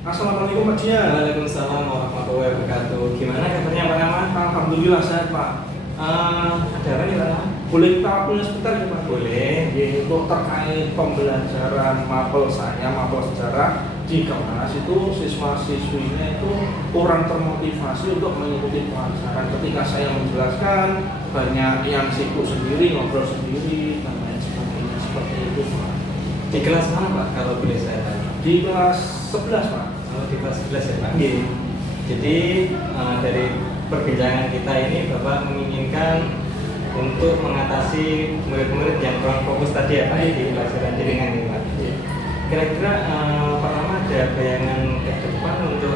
Assalamualaikum Pak Dian. Waalaikumsalam warahmatullahi wabarakatuh. Gimana kabarnya Pak Rama? Alhamdulillah sehat Pak. Ada apa nih Pak Rama? Boleh kita punya sebentar ya Pak? Boleh. Yaitu terkait pembelajaran mapel saya, mapel sejarah di kelas itu siswa-siswinya itu kurang termotivasi untuk mengikuti pelajaran. Ketika saya menjelaskan, banyak yang sibuk sendiri, ngobrol sendiri, dan lain sebagainya seperti itu Pak. Di kelas mana Pak kalau boleh saya tanya? Di kelas 11 Pak. Oh, di kelas 11 ya Pak? Iya. Jadi dari perbincangan kita ini Bapak menginginkan untuk mengatasi murid-murid yang kurang fokus tadi ya Pak di pelajaran jaringan ini Pak. Iya. Kira-kira Pak Rama ada bayangan ke depan untuk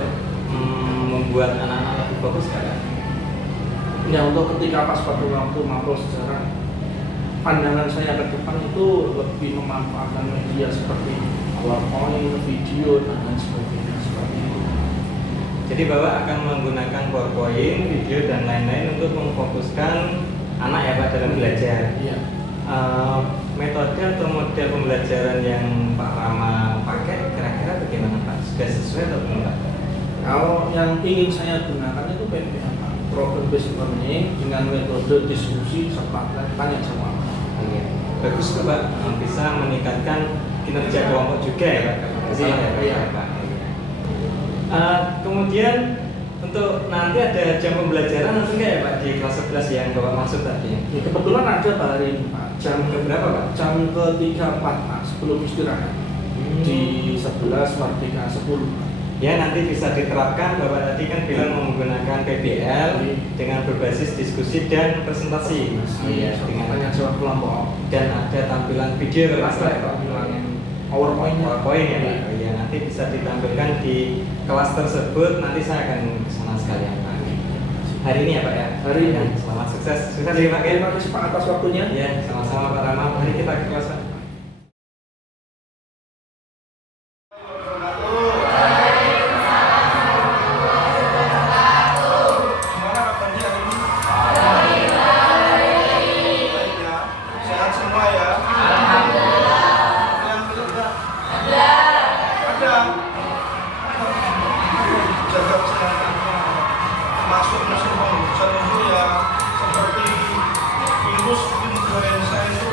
membuat anak-anak lebih fokus kan? Ya, untuk ketika pas pada waktu mapel sejarah, pandangan saya ke depan itu lebih memanfaatkan media seperti PowerPoint, video, dan lain sebagainya seperti itu. Jadi Bapak akan menggunakan PowerPoint, video dan lain-lain untuk memfokuskan anak ya Pak dalam belajar. Iya. Metode atau model pembelajaran yang Pak Rama pakai kira-kira bagaimana Pak? Sudah sesuai atau belum Pak? Kalau yang ingin saya gunakan itu PBA, Problem Based Learning, dengan metode diskusi serta tanya jawab. Bagus tuh Pak, bisa meningkatkan kinerja kelompok juga ya Pak? Iya, Ya, iya. Pak. Kemudian untuk nanti ada jam pembelajaran nanti enggak ya Pak di kelas 11 yang Bapak maksud tadi? Ya, kebetulan ada Pak hari ini Pak. Jam Ke berapa Pak? Jam ke-3-4 Pak, sebelum istirahat. Di 11 Merdeka 10. Ya nanti bisa diterapkan, Bapak tadi kan bilang menggunakan PBL dengan berbasis diskusi dan presentasi. Iya, dengan tanya jawab kelompok. dan ada tampilan video kalau nggak salah ya Pak? PowerPoint. PowerPoint ya Pak? Iya nanti bisa ditampilkan di kelas tersebut, nanti saya akan kesana sekalian Pak. Hari ini ya Pak ya? Hari ini. Ya, selamat sukses. Sukses ya Pak ya? Terima kasih Pak atas waktunya. Ya, sama-sama Pak Rama. Mari kita ke kelas Pak. Gimana kabarnya hari ini? Baik ya. Sehat semua ya. Yang belum ada. Ada. Jaga kesehatannya. Masuk musim penghujan itu ya seperti virus influenza itu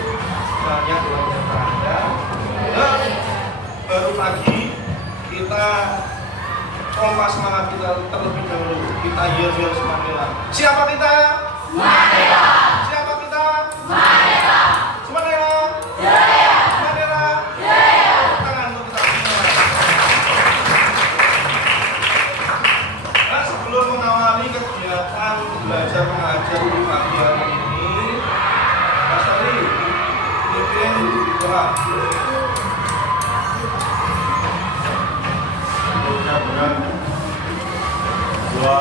banyak ya. Nah, baru lagi kita pompa semangat kita terlebih dahulu. Kita yel-yel semangat. Siapa kita? Semangat. Siapa kita? Semangat. Semangat. Jaya. Semangat. Jaya. Tangan untuk kita semua. Nah, sebelum mengawali kegiatan belajar mengajar di pagi hari ini, Mas Ali, pimpin doa. Mudah-mudahan doa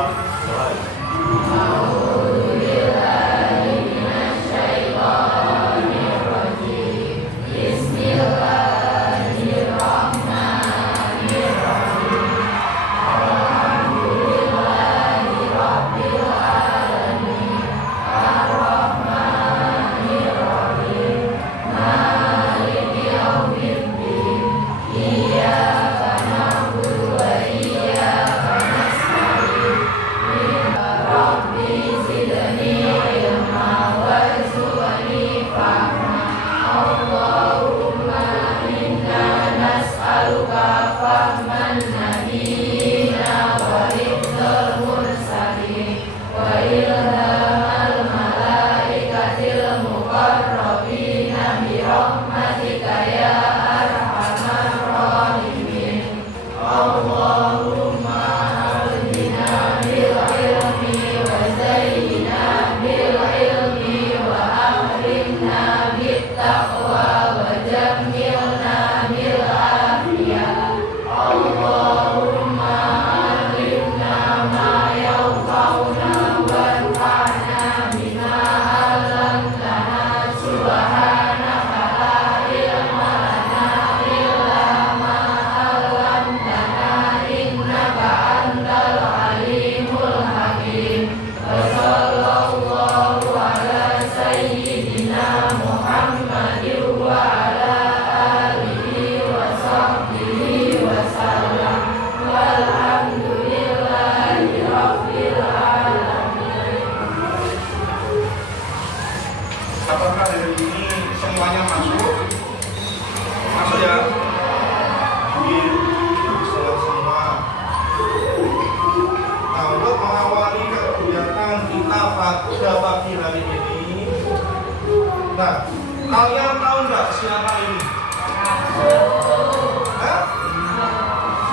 Allah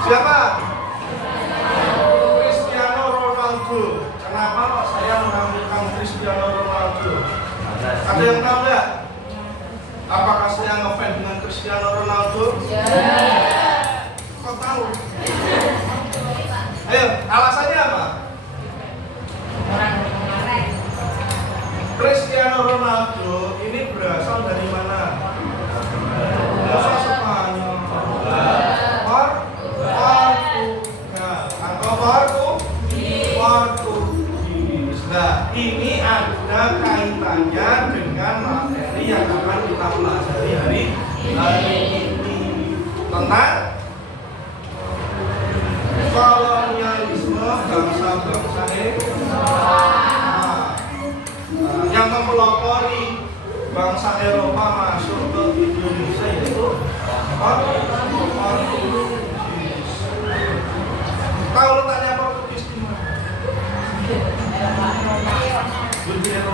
Siapa? Cristiano Ronaldo. Kenapa kok saya menampilkan Cristiano Ronaldo? Ada yang tahu nggak? Apakah saya ngefans dengan Cristiano Ronaldo? Kok tahu? Ayo, alasannya apa? Cristiano Ronaldo ini berasal dari mana? Bahasa Spanyol. Portugal atau Portugis. Nah, ini ada kaitannya dengan materi yang akan kita pelajari hari ini tentang kolonialisme bangsa-bangsa yang mempelopori bangsa Eropa masuk ke Indonesia, yaitu Portugis. Tahu letaknya Portugis di mana? Bendera.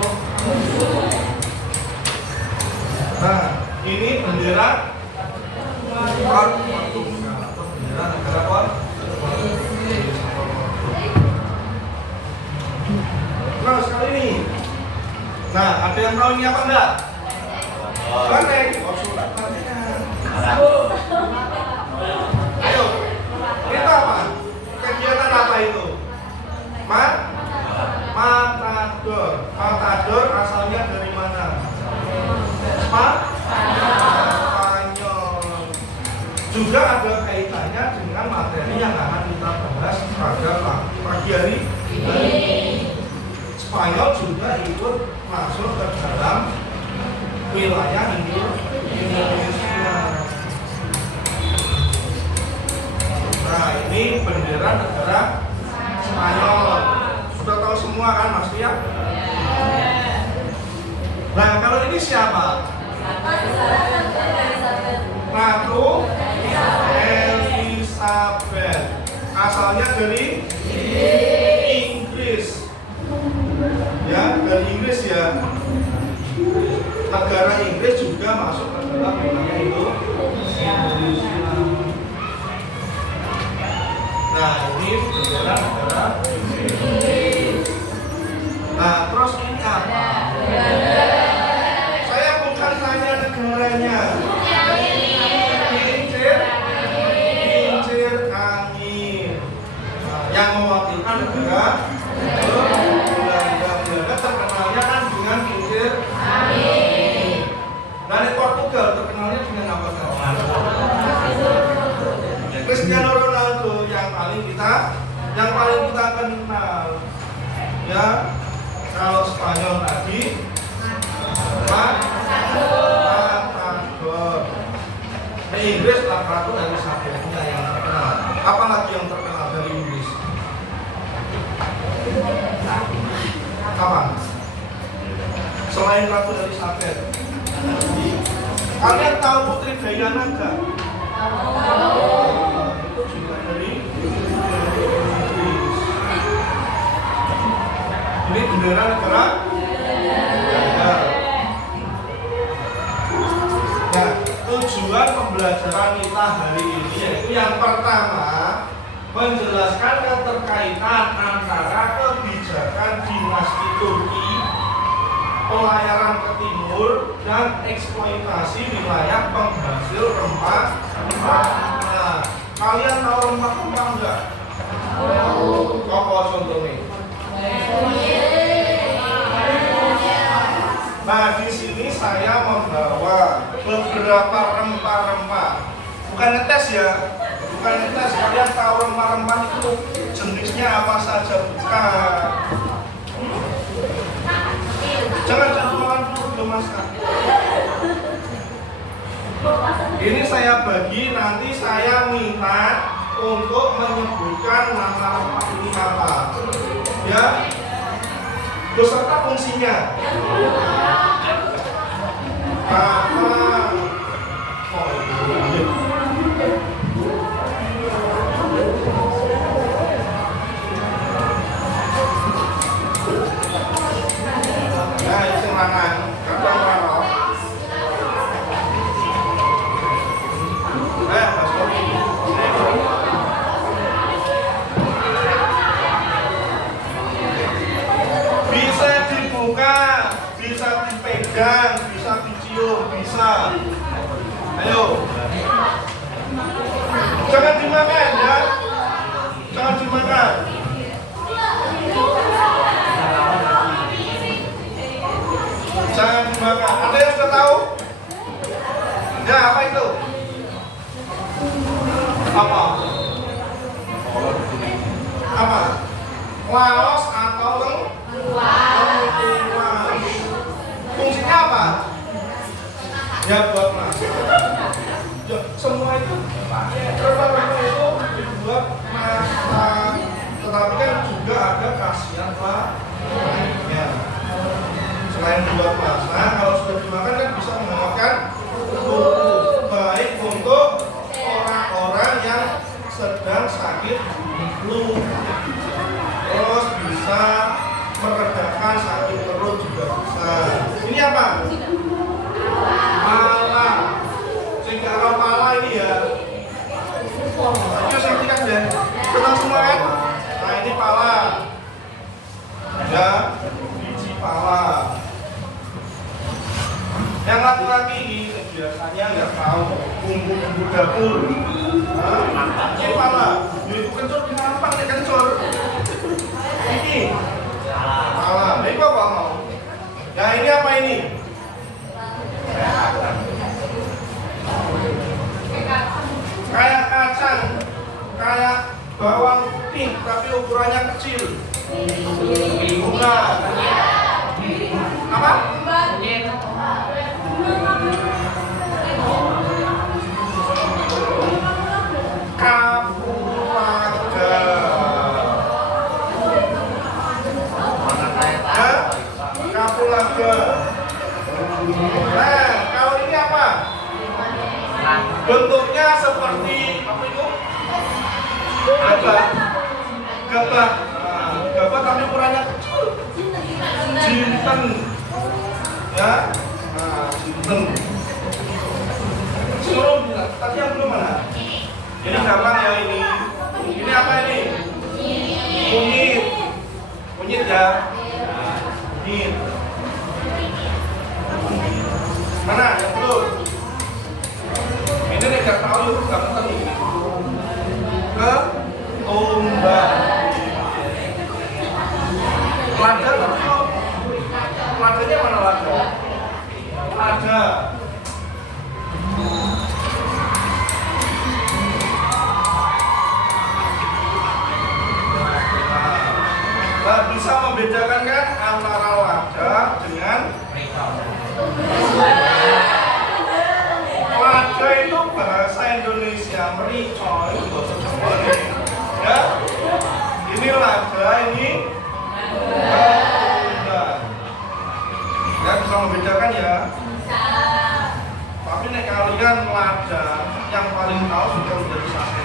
Nah, ini bendera Portugal atau bendera negara Portugal. Terus kali ini, nah ada yang tahu ini apa enggak? Banteng. Oh, surat bantengan. Ayo, itu apa? Kegiatan apa itu? Matador. Matador asalnya dari mana? Spanyol. Juga ada kaitannya dengan materi yang akan kita bahas pada pagi hari ini. Spanyol juga ikut masuk ke dalam wilayah Indonesia. Nah, ini bendera negara Spanyol. Sudah tahu semua kan Mas Tia? Nah, kalau ini siapa? Ratu Elizabeth. Asalnya dari Inggris. Ya, dari Inggris ya. Negara Inggris juga masuk ke dalam wilayah itu Indonesia. Nah, ini bendera negara Inggris. Nah, terus ini apa? Saya bukan tanya negaranya. Kincir angin. Nah, yang mewakilkan negara Belanda terkenalnya kan dengan kincir angin. Dari Portugal terkenalnya dengan apa kan? Cristiano Ronaldo yang paling kita kenal. Ya, kalau Spanyol tadi Matador. Inggris Ratu Elizabeth-nya yang terkenal. Apa lagi yang terkenal dari Inggris? Apa? Selain Ratu Elizabeth, kalian tahu Putri Diana enggak? Itu juga dari Inggris. Ini bendera negara. Nah, tujuan pembelajaran kita hari ini yaitu yang pertama, menjelaskan keterkaitan antara kebijakan dinasti Turki, pelayaran ke timur, dan eksploitasi wilayah penghasil rempah. Nah, kalian tahu rempah-rempah enggak? Apa contohnya? Nah, di sini saya membawa beberapa rempah-rempah. Bukan ngetes ya, bukan ngetes. Kalian tahu rempah-rempah itu jenisnya apa saja? Bukan. Jangan makan dulu belum masak. Ini saya bagi, nanti saya minta untuk menyebutkan nama rempah ini apa. Ya, beserta fungsinya. Apa? Apa? Laos atau lengkuas. Fungsinya apa? Ya buat masak. Ya, semua itu rempah-rempah itu dibuat masak. Tetapi kan juga ada khasiat lainnya. Selain buat masak, kalau sudah dimakan kan bisa menghangatkan tubuh, baik untuk orang-orang yang sedang sakit flu, terus bisa meredakan sakit perut juga bisa. Ini apa? Pala. Kalau pala ini ya, ayo saya tingkat ya, kenal semua kan? Nah ini pala, ya, biji pala. Yang laki-laki ini biasanya nggak tahu bumbu-bumbu dapur. Nah, ini pala, itu kencur gampang nih kencur. Ini pala, ini apa mau? Nah ini apa ini? Kayak kacang, kayak bawang pink tapi ukurannya kecil. Bukan. Apa? Kapulaga. Kapulaga. Nah, kalau ini apa? Bentuknya seperti apa itu? Gabah. Gabah. Nah, gabah tapi ukurannya kecil. Jinten. Ya. Nah, jinten. Belum bilang. Tadi yang belum mana? Ini gampang ya ini. Ini apa ini? Kunyit. Kunyit ya. Kunyit. Mana? Yang belum? Ini nih nggak tahu itu nggak ngerti ini. Ketumbar. Lada atau ladanya mana lada? Lada. Nah, bisa membedakan kan antara lada dengan lada itu bahasa Indonesia, merica itu bahasa Jawa nih. Ya, ini lada, ini ketumbar. Ya bisa membedakan ya. Tapi nek kalian lada yang paling tahu sudah menjadi sate.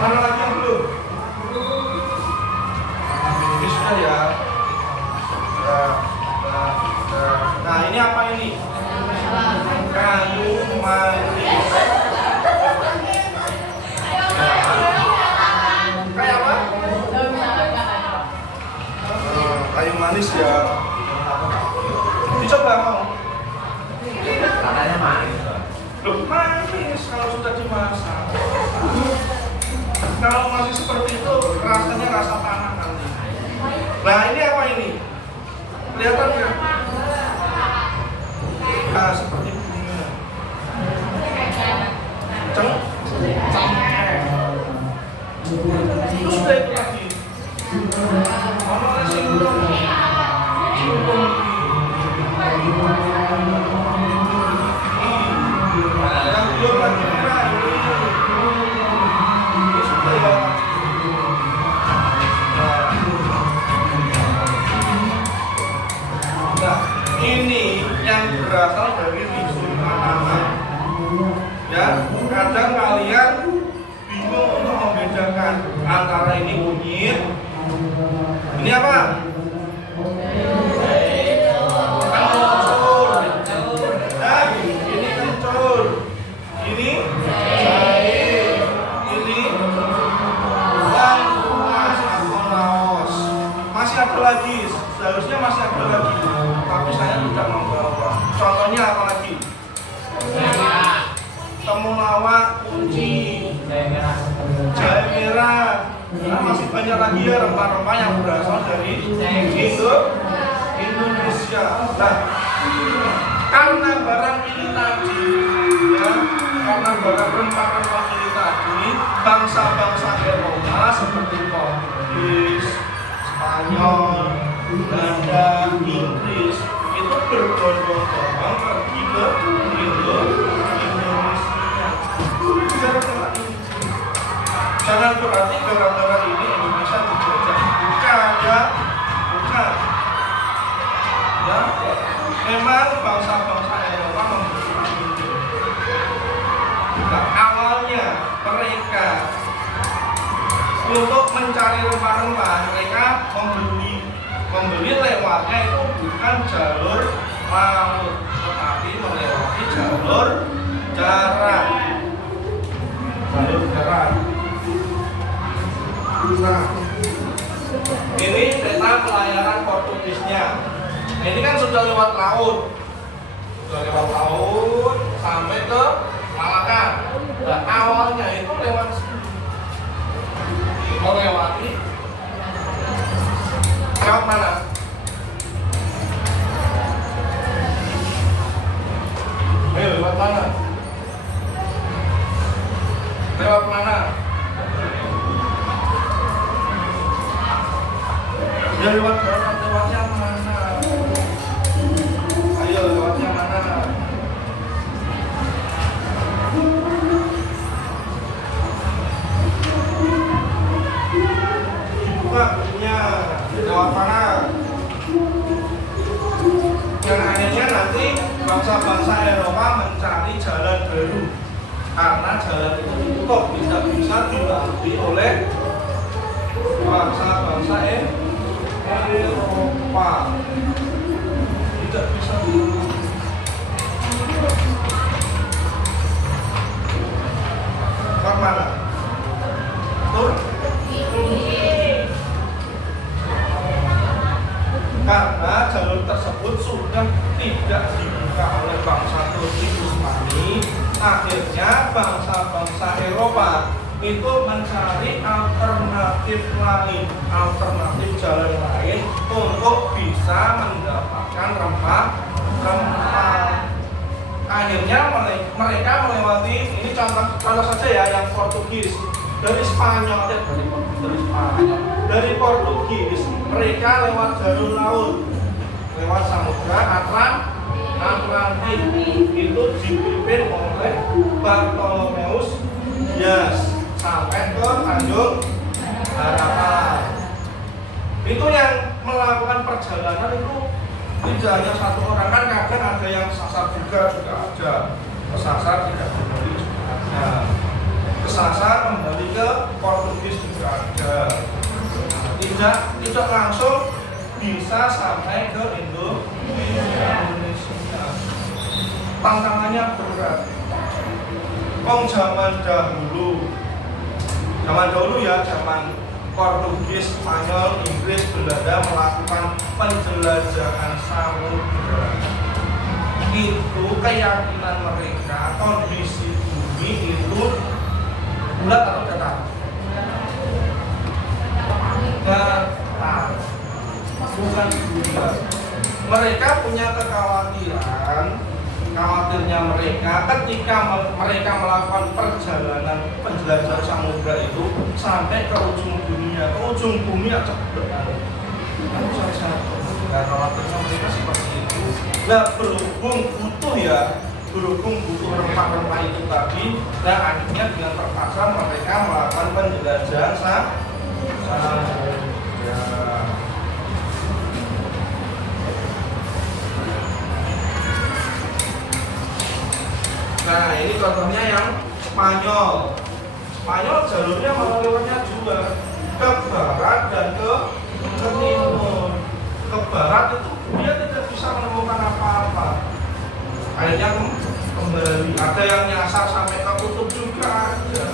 Mana lagi yang belum? Ini sudah ya. Nah ini apa ini? Kayu manis. Kayak apa? Kayu manis ya. Dicoba mau? Katanya manis. Loh manis kalau sudah dimasak. Kalau masih seperti itu rasanya rasa tanah kali. Nah ini apa ini? Kelihatan nggak? Nah seperti bunga. Cengkeh. Itu sudah itu lagi. Ono singgung. Yang belum lagi merah ini. Ini sudah ya. Nah, ini yang berasal dari risul tanaman. Ya, kadang kalian bingung untuk membedakan antara ini kunyit, ini apa? Kencur. Nah, ini kencur. Ini jahe. Ini lengkuas atau laos. Masih ada lagi, seharusnya masih ada lagi, tapi saya tidak membawa. Contohnya apa lagi? Temulawak, kunci, jahe merah. Nah, masih banyak lagi ya rempah-rempah yang berasal dari Indonesia. Nah, gara-gara rempah-rempah ini tadi, bangsa-bangsa Eropa seperti Portugis, Spanyol, Belanda, Inggris itu berbondong-bondong pergi ke Indonesia. Gara-gara ini. Jangan berarti gara-gara ini Indonesia dijajah. Bukan ya, bukan. Ya, memang bangsa-bangsa Eropa membutuhkan itu. Nah, awalnya mereka untuk mencari rempah-rempah, mereka membeli lewatnya itu bukan jalur laut, tetapi melewati jalur darat. Jalur darat. Nah, ini peta pelayaran Portugisnya. Ini kan sudah lewat laut, sampai ke Malaka. Nah, awalnya itu melewati lewat mana? Lewat mana? Lewat mana? Ya lewat darat, lewatnya mana? Ayo lewatnya mana? Buka bukunya, lewat mana? Yang akhirnya nanti bangsa-bangsa Eropa mencari jalan baru karena jalan itu ditutup, tidak bisa dilalui oleh bangsa-bangsa Eropa, tidak bisa dilalui. Ke mana? Tur? Karena jalur tersebut sudah tidak dibuka oleh bangsa Turki Utsmani, akhirnya bangsa-bangsa Eropa itu mencari alternatif lain, alternatif jalan lain untuk bisa mendapatkan rempah-rempah. Akhirnya mereka melewati, ini contoh saja ya, yang Portugis dari Spanyol, dari Portugis mereka lewat jalur laut, lewat Samudra Atlantik, itu dipimpin oleh Bartolomeus Dias sampai ke Tanjung Harapan. Itu yang melakukan perjalanan itu tidak hanya satu orang, kan kadang ada yang sasar juga ada, kesasar tidak kembali juga ada, kesasar kembali ke Portugis juga ada, tidak langsung bisa sampai ke Indonesia. Tantangannya berat. Zaman dahulu ya, zaman Portugis, Spanyol, Inggris, Belanda melakukan penjelajahan samudra. Itu keyakinan mereka kondisi bumi itu bulat atau datar? Datar, bukan bulat. Mereka punya khawatirnya mereka ketika mereka melakukan perjalanan penjelajahan samudra itu sampai ke ujung dunia, cepet dan khawatirnya mereka seperti itu. Nah, berhubung butuh rempah-rempah itu tadi, dan akhirnya dengan terpaksa mereka melakukan penjelajahan samudra. Nah, ini contohnya yang Spanyol. Jalurnya malah lewatnya juga ke barat dan ke timur. Ke barat itu dia tidak bisa menemukan apa-apa. Akhirnya kembali. Ada yang nyasar sampai ke kutub juga ada.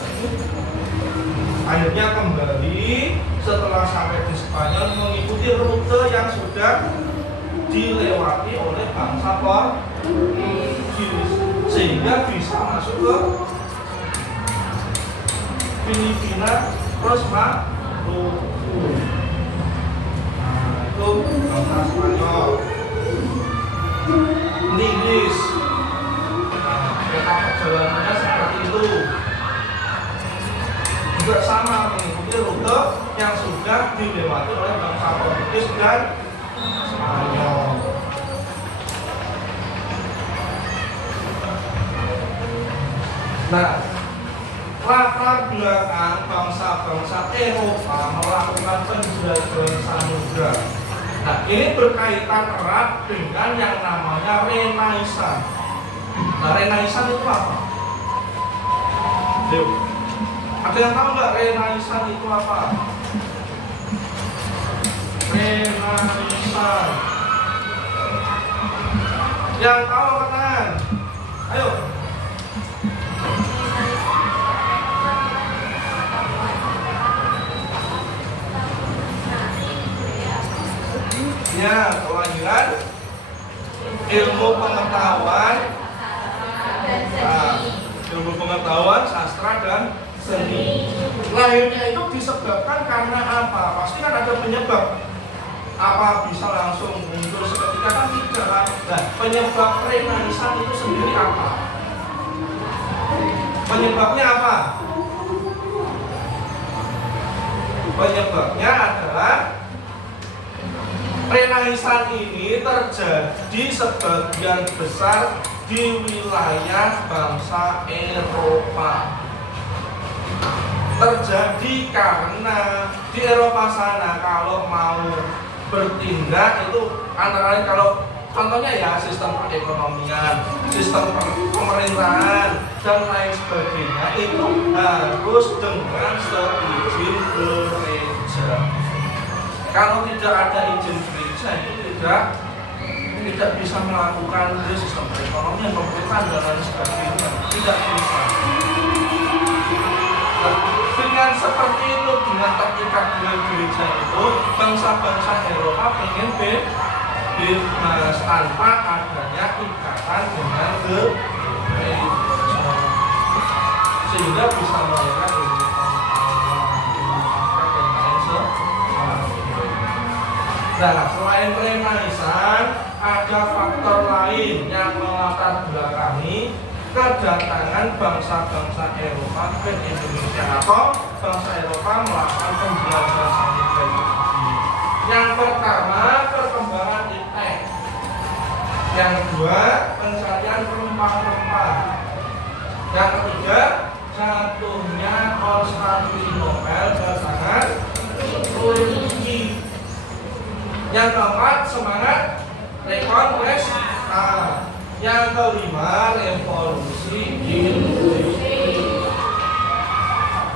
Akhirnya kembali setelah sampai di Spanyol mengikuti rute yang sudah dilewati oleh bangsa Portugis, sehingga bisa masuk ke Filipina terus Maluku. Nah, itu bangsa Spanyol. Inggris, peta perjalanannya seperti itu. rute yang sudah dilewati oleh bangsa Portugis dan Spanyol. Nah, latar belakang bangsa-bangsa Eropa melakukan penjelajahan samudra. Nah, ini berkaitan erat dengan yang namanya Renaissance. Nah, Renaissance itu apa? Yuk. Ada yang tahu nggak Renaissance itu apa? Renaissance. Yang tahu angkat tangan. Ayo. Ya, kelahiran ilmu pengetahuan, ilmu pengetahuan, sastra dan seni. Lahirnya itu disebabkan karena apa? Pasti kan ada penyebab. Apa bisa langsung muncul seketika? Kan tidak. Nah, penyebab Renaissance itu sendiri apa? Penyebabnya apa? Penyebabnya adalah Renaissance ini terjadi sebagian besar di wilayah bangsa Eropa. Terjadi karena di Eropa sana kalau mau bertindak itu antara lain, kalau contohnya ya sistem perekonomian, sistem pemerintahan dan lain sebagainya itu harus dengan seizin gereja. Kalau tidak ada izin gereja itu tidak bisa melakukan sistem perekonomian, pemerintahan dan lain sebagainya, tidak bisa. Dengan seperti itu, dengan terikat dengan gereja itu, bangsa-bangsa Eropa pengen bebas tanpa adanya ikatan dengan gereja, sehingga bisa melahirkan ilmu pengetahuan, dan lain sebagainya. Nah, selain Renaissance, ada faktor lain yang melatar belakangi kedatangan bangsa-bangsa Eropa ke Indonesia atau bangsa Eropa melakukan penjelajahan samudra itu. Yang pertama, perkembangan iptek. Yang kedua, pencarian rempah-rempah. Yang ketiga, jatuhnya Konstantinopel ke tangan Turki. Yang keempat, semangat rekonquista. Yang kelima, revolusi industri.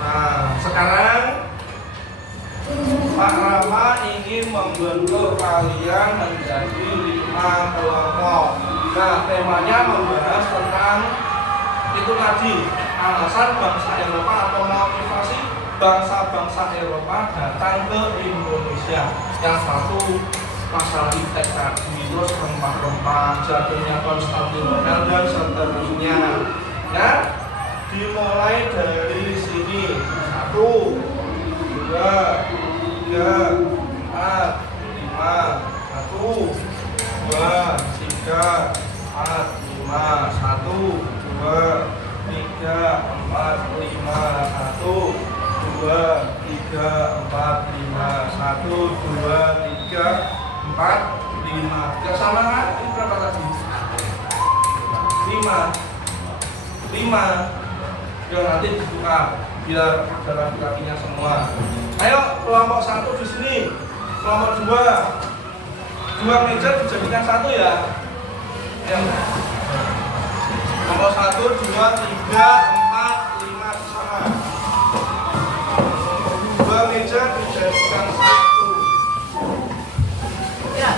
Nah, sekarang Pak Rama ingin membentuk kalian menjadi 5 kelompok. Nah, temanya membahas tentang itu tadi, alasan bangsa Eropa atau motivasi bangsa-bangsa Eropa datang ke Indonesia. Yang satu masalah iptek tadi, terus rempah-rempah, jatuhnya Konstantinopel dan seterusnya. Ya, dimulai dari sini. 1, 2, 3, 4, 5. 1, 2, 3, 4, 5. 1, 2, 3, 4, 5. 1, 2, 3, 4, 5. 1, 2, 3, 4, 5. Gak sama kan? Ini berapa tadi? 5. Biar nanti dibuka, biar ada laki-lakinya semua. Ayo, kelompok 1 di sini. Kelompok 2 meja dijadikan 1 ya. Kelompok 1, 2, 3, 4, 5 di sana. 2 meja dijadikan 1. Ya.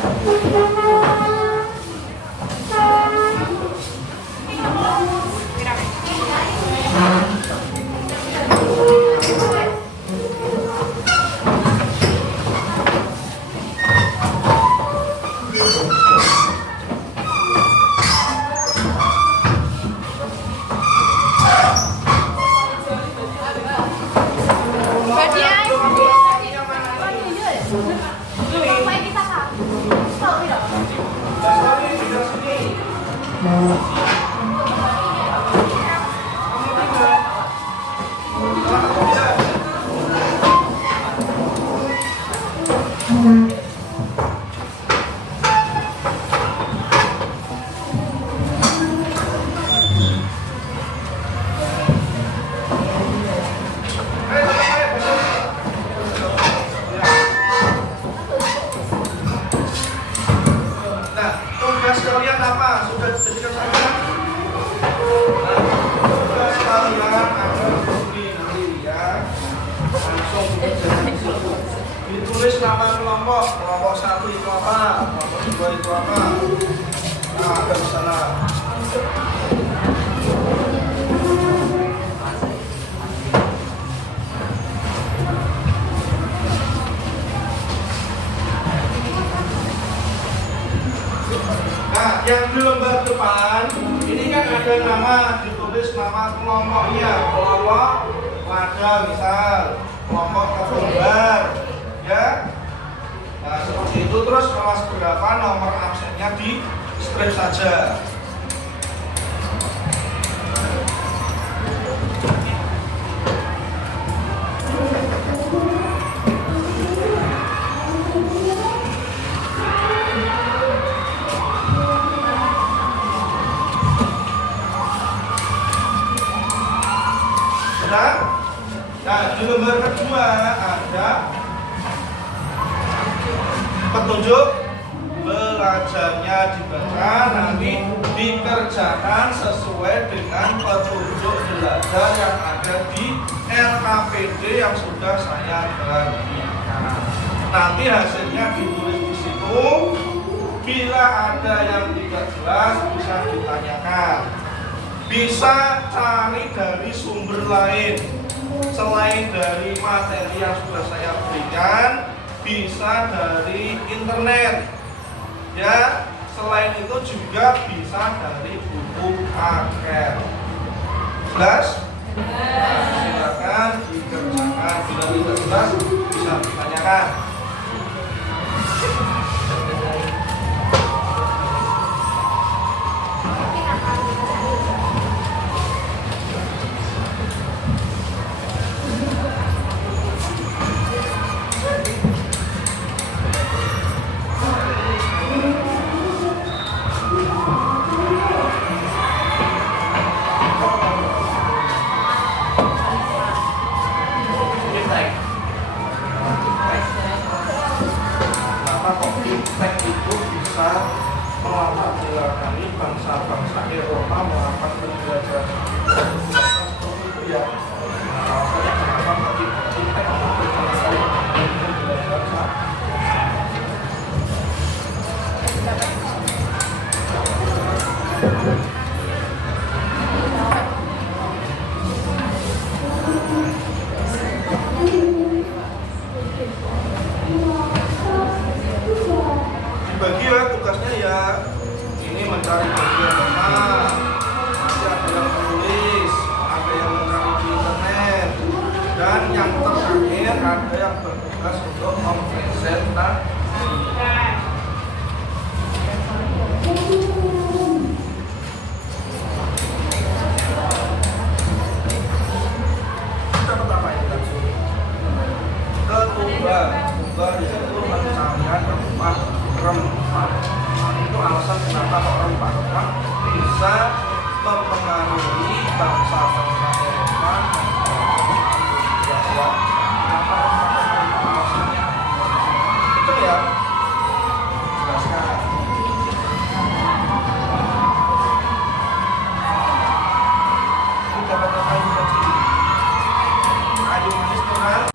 sudah dijadikan sama. Nah, sudah sekalian ada bukti nanti ya. Langsung dijadikan di situ. Ditulis nama kelompok 1 itu apa, kelompok 2 itu apa. Nah, ada di sana. Nah, yang di lembar depan ini kan ada nama, ditulis nama kelompoknya, kelompok lada misal, kelompok ketumbar, ya. Nah, seperti itu. Terus kelas berapa, nomor absennya di strip saja. Nah, di lembar kedua ada petunjuk belajarnya dibaca, nanti dikerjakan sesuai dengan petunjuk belajar yang ada di LKPD yang sudah saya bagikan. Nanti hasilnya ditulis di situ. Bila ada yang tidak jelas bisa ditanyakan. Bisa cari dari sumber lain selain dari materi yang sudah saya berikan, bisa dari internet ya. Selain itu juga bisa dari buku paket. Jelas? Nah, silakan dikerjakan. Bila tidak jelas bisa ditanyakan. Bangsa-bangsa Eropa melakukan penjelajahan itu ya. Nah, alasannya kenapa kita dibagi ya tugasnya ya. Ini mencari bagian mana, nanti ada yang menulis, ada yang mencari di internet, dan yang terakhir ada yang bertugas untuk mempresentasikan. Kita pertama ini langsung ketumbar yaitu pencarian rempah. Itu alasan kenapa rempah-rempah bisa mempengaruhi bangsa-bangsa Eropa. Kenapa rempah-rempah alasannya? Itu ya, jelaskan. Ini dapat kayu kecil, kayu manis tenang.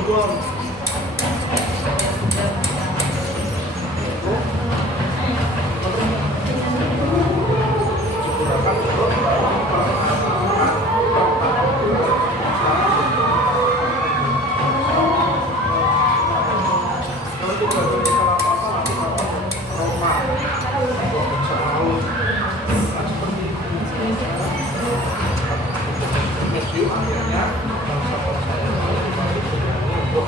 Bos. Akhirnya bangsa saya untuk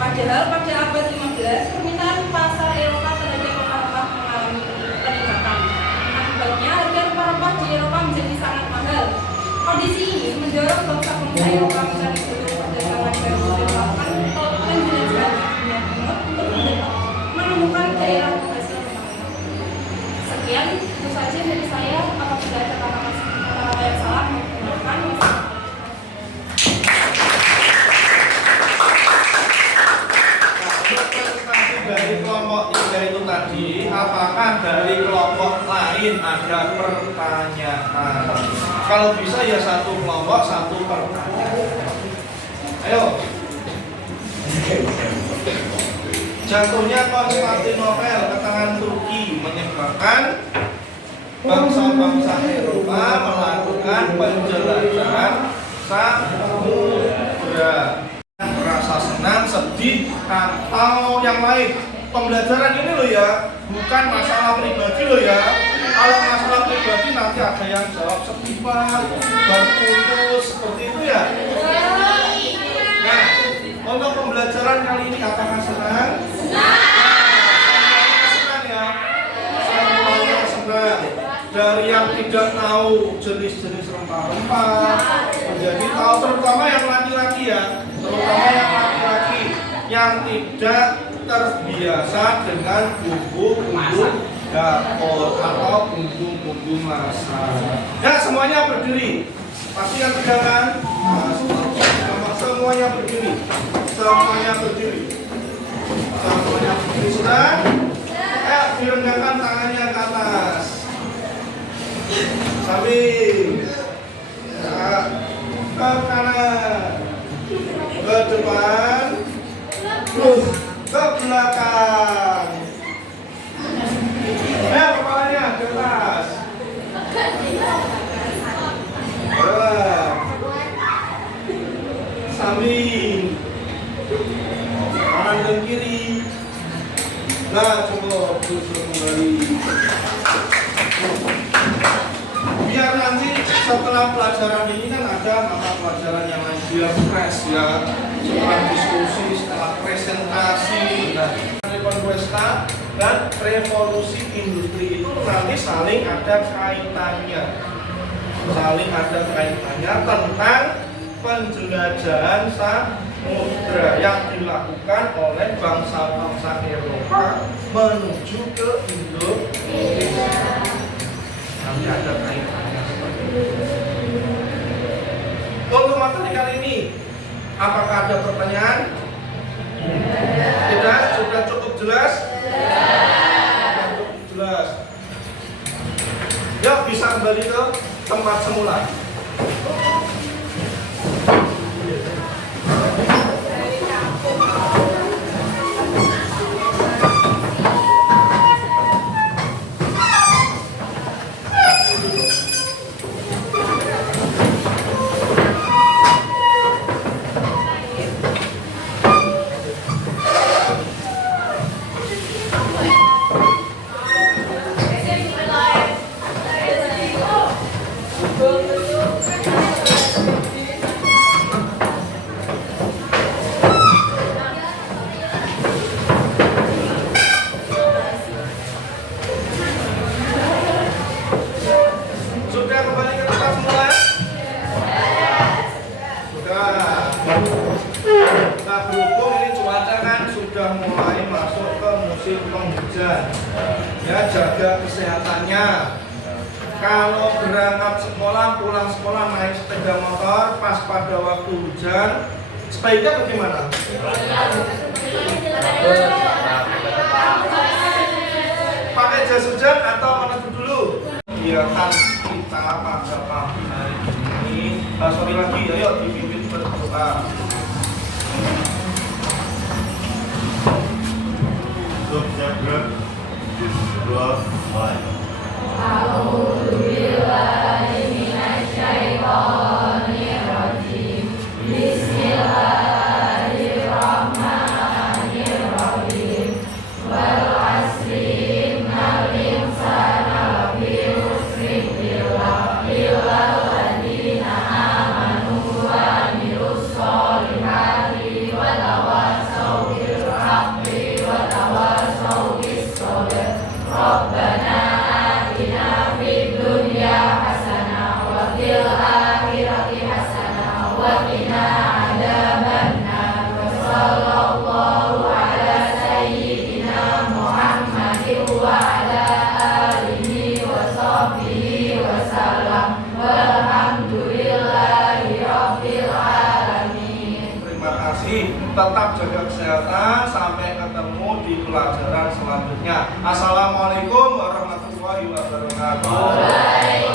Padahal pada abad 15, permintaan pasar Eropa terhadap rempah-rempah mengalami peningkatan. Akibatnya harga rempah-rempah di Eropa menjadi sangat mahal. Kondisi ini mendorong bangsa-bangsa Eropa mencari jalur perdagangan baru dan melakukan penjelajahan dunia timur untuk menemukan daerah penghasil rempah. Sekian, itu saja dari saya. Apabila ada kata-kata yang salah, mohon dari kelompok 3 itu tadi, apakah dari kelompok lain ada pertanyaan? Kalau bisa ya satu kelompok satu pertanyaan. Ayo. Jatuhnya Konstantinopel ke tangan Turki menyebabkan bangsa-bangsa Eropa melakukan penjelajahan samudra. Merasa senang, sedih, atau yang lain. Pembelajaran ini loh ya, bukan masalah pribadi loh ya. Kalau masalah pribadi nanti ada yang jawab sedih Pak, berputus, seperti itu ya. Nah, untuk pembelajaran kali ini apakah senang? Senang ya. Semuanya senang. Dari yang tidak tahu jenis-jenis rempah-rempah menjadi tahu, terutama yang laki-laki ya. Terutama yang laki-laki yang tidak terbiasa dengan bumbu-bumbu dapur atau bumbu-bumbu masak. Ya, semuanya berdiri. Pastikan tegangan. Semuanya berdiri. Semuanya berdiri. Semuanya berdiri. Sudah? Direndahkan tangannya ke atas. Samping. Ya. Ke kanan. Ke depan, terus ke belakang. Kepalanya ke atas. Samping, kanan dan kiri. Nah, cukup duduk kembali. Biar nanti setelah pelajaran ini kan ada mata pelajaran yang lain, biar fresh ya. Setelah diskusi, setelah presentasi, Reconquista dan revolusi industri itu nanti saling ada kaitannya. Saling ada kaitannya tentang penjelajahan samudra yang dilakukan oleh bangsa-bangsa Eropa menuju ke Indonesia. Nanti ada kaitannya seperti itu. Untuk materi kali ini, apakah ada pertanyaan? Tidak? Sudah cukup jelas? Sudah cukup jelas. Yuk, bisa kembali ke tempat semula. Ya, jaga kesehatannya. Kalau berangkat sekolah, pulang sekolah naik sepeda motor pas pada waktu hujan, sebaiknya bagaimana? Pakai jas hujan atau meneduh dulu? Biarkan kita pada pagi hari ini. Sorry lagi, ayo dipimpin berdoa. Untuk jaga dua mulai. Bismillahirrahmanirrahim. Wal asri innal insana lafi khusr illa alladziina aamanu wa 'amilus sholihati wa tawassaw kasih. Tetap jaga kesehatan. Sampai ketemu di pelajaran selanjutnya. Assalamualaikum warahmatullahi wabarakatuh.